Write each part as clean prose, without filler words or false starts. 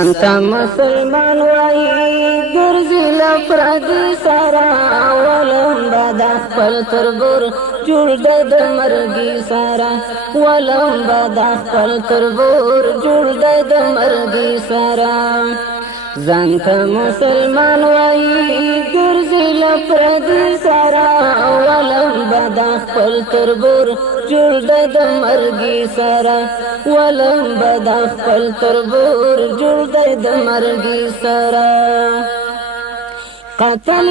انت مسلمان وای ګرځي لپردي سارا ولم بد خپل تربور جوړ د مرګي سارا ولم بد خپل تربور جوړ د مرګي سارا ځانت مسلمان وای ګرځي لپردي سارا ولم بد خپل تربور جوړ د مرګي سارا ولم بد خپل تربور جوړ د مرګي سارا قتل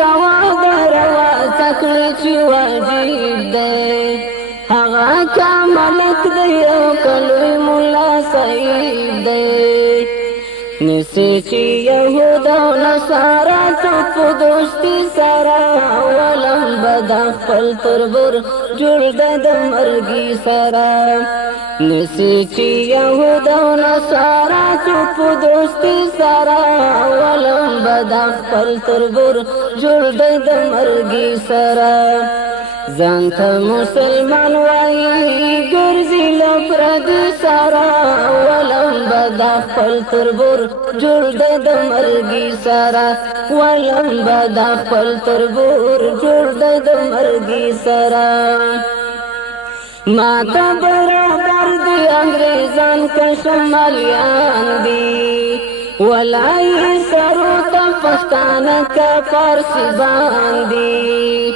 روا دروا تکړه چې واجب ده هغه کمالک دی او کلوی مولا سعید دی نسی چې یهود او نصارا ته په دوستي سره ولم بد خپل تربور جوړ د مرګي سره نسی چې یهود او نصارا ته په دوستي سره ولم بد خپل تربور جوړ د مرګي سره ځانت مسلمان وای ګرځي لپردي سارا ولم بد خپل تربور جوړ د مرګي سارا ولم بد خپل تربور جوړ د مرګي سارا ما ته برابر دي انګريزان که شماليان دي ولای سرو ته پښتانه که فارسي باندې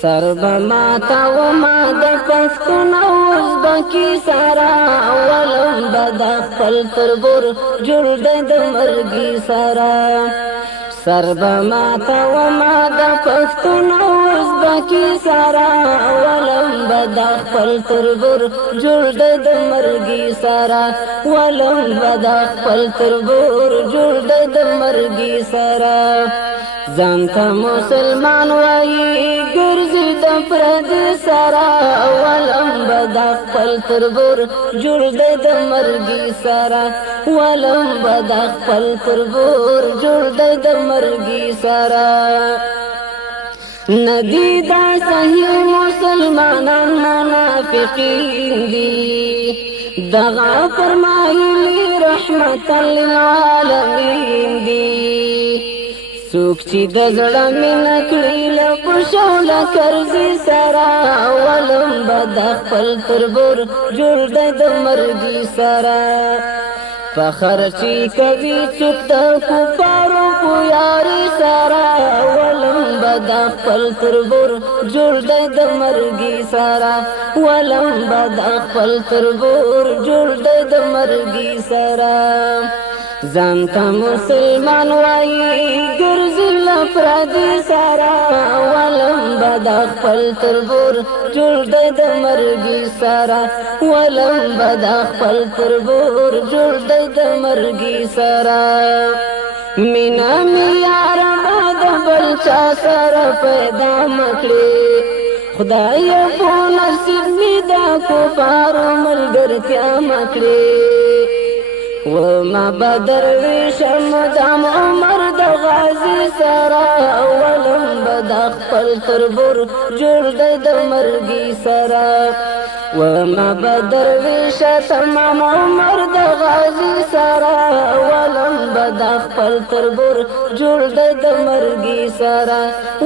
سرب ماتا و ما د پښتون ازبکی سارا ولم بد خپل تربور جوړ د مرګي سارا سرب ماتا و ما د پښتون ازبکی سارا ولم بد خپل تربور جوړ د مرګي سارا ولم بد خپل تربور جوړ د مرګي سارا ځانت مسلمان وای ګرځي د پردي سارا ولم بد خپل تربور جوړ د مرګي سارا ولم بد خپل تربور جوړ د مرګي سارا ندی دا صحیح مسلمانان منافقین دي دغه فرمایلی رحمت للعالمین دي سوک چې د زړه مینه کړي له پښو له کرزي سره ولم بد خپل تربور جوړ د مرګي سره فخر چې کوي څوک د کفارو په یاري سره ولم بد خپل تربور جوړ د مرګي سره ولم بد خپل تربور جوړ د مرګي سره ځانت مسلمان وای ګرځي لپردي سارا ولم بد خپل تربور جوړ د مرګي سارا ولم بد خپل تربور جوړ د مرګي سارا مینا می یار باد بل چا سره پیدا مکړي خدای په نصیب می دا کفار ملګرتیا مکړي وما بدر وشم دام عمر د غازی سارا ولم بد خپل تربور جوړ د مرګي سارا وما بدر وش تمام عمر د غازی سارا ولم بد خپل تربور جوړ د مرګي سارا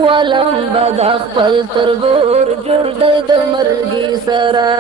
ولم بد خپل تربور جوړ د مرګي سارا